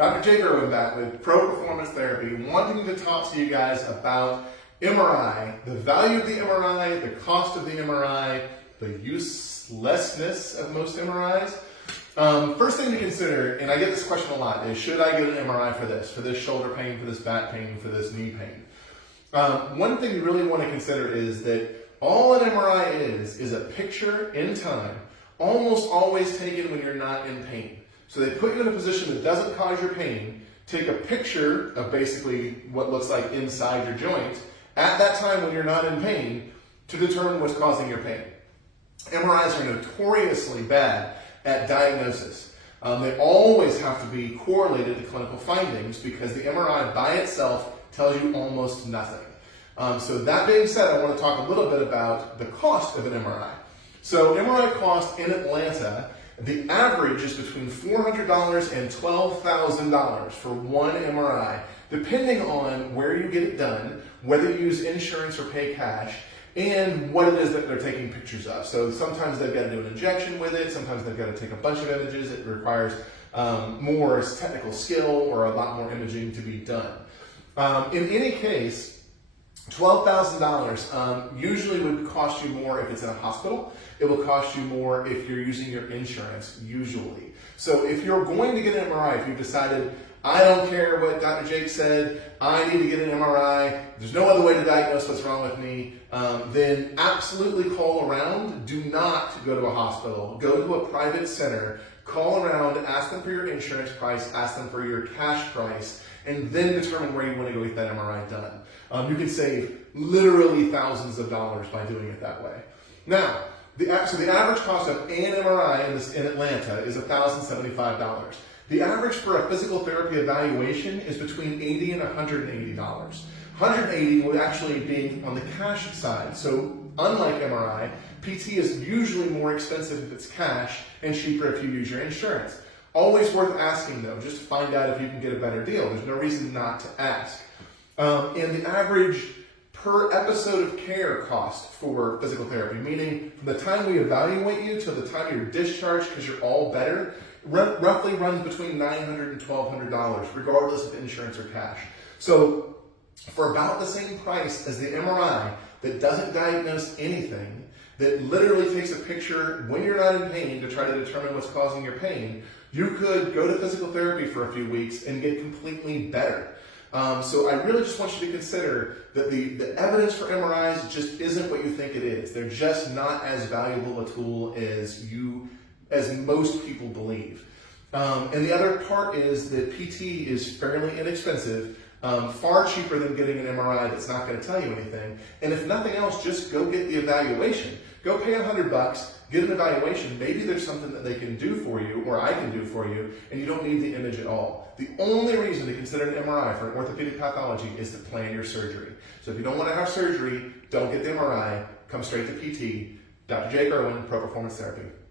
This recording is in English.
Dr. Jake Irwin back with Pro Performance Therapy, wanting to talk to you guys about MRI, the value of the MRI, the cost of the MRI, the uselessness of most MRIs. First thing to consider, and I get this question a lot, is should I get an MRI for this shoulder pain, for this back pain, for this knee pain? One thing you really want to consider is that all an MRI is a picture in time, almost always taken when you're not in pain. So they put you in a position that doesn't cause your pain, take a picture of basically what looks like inside your joint at that time when you're not in pain to determine what's causing your pain. MRIs are notoriously bad at diagnosis. They always have to be correlated to clinical findings because the MRI by itself tells you almost nothing. So that being said, I want to talk a little bit about the cost of an MRI. So MRI cost in Atlanta, the average is between $400 and $12,000 for one MRI, depending on where you get it done, whether you use insurance or pay cash, and what it is that they're taking pictures of. So sometimes they've got to do an injection with it, sometimes they've got to take a bunch of images. It requires more technical skill or a lot more imaging to be done. In any case, $12,000 usually would cost you more if it's in a hospital. It will cost you more if you're using your insurance, usually. So if you're going to get an MRI, if you've decided, I don't care what Dr. Jake said, I need to get an MRI, there's no other way to diagnose what's wrong with me, then absolutely call around. Do not go to a hospital. Go to a private center, call around, ask them for your insurance price, ask them for your cash price, and then determine where you want to go get that MRI done. You can save literally thousands of dollars by doing it that way. Now, the average cost of an MRI in Atlanta is $1,075. The average for a physical therapy evaluation is between $80 and $180. $180 would actually be on the cash side. So unlike MRI, PT is usually more expensive if it's cash and cheaper if you use your insurance. Always worth asking though, just to find out if you can get a better deal. There's no reason not to ask. And the average per episode of care cost for physical therapy, meaning from the time we evaluate you till the time you're discharged because you're all better, roughly runs between $900 and $1,200, regardless of insurance or cash. So for about the same price as the MRI that doesn't diagnose anything, that literally takes a picture when you're not in pain to try to determine what's causing your pain, you could go to physical therapy for a few weeks and get completely better. So I really just want you to consider that the evidence for MRIs just isn't what you think it is. They're just not as valuable a tool as most people believe. And the other part is that PT is fairly inexpensive, far cheaper than getting an MRI that's not going to tell you anything. And if nothing else, just go get the evaluation. Go pay $100, get an evaluation. Maybe there's something that they can do for you, or I can do for you, and you don't need the image at all. The only reason to consider an MRI for an orthopedic pathology is to plan your surgery. So if you don't want to have surgery, don't get the MRI. Come straight to PT. Dr. Jake Irwin, Pro Performance Therapy.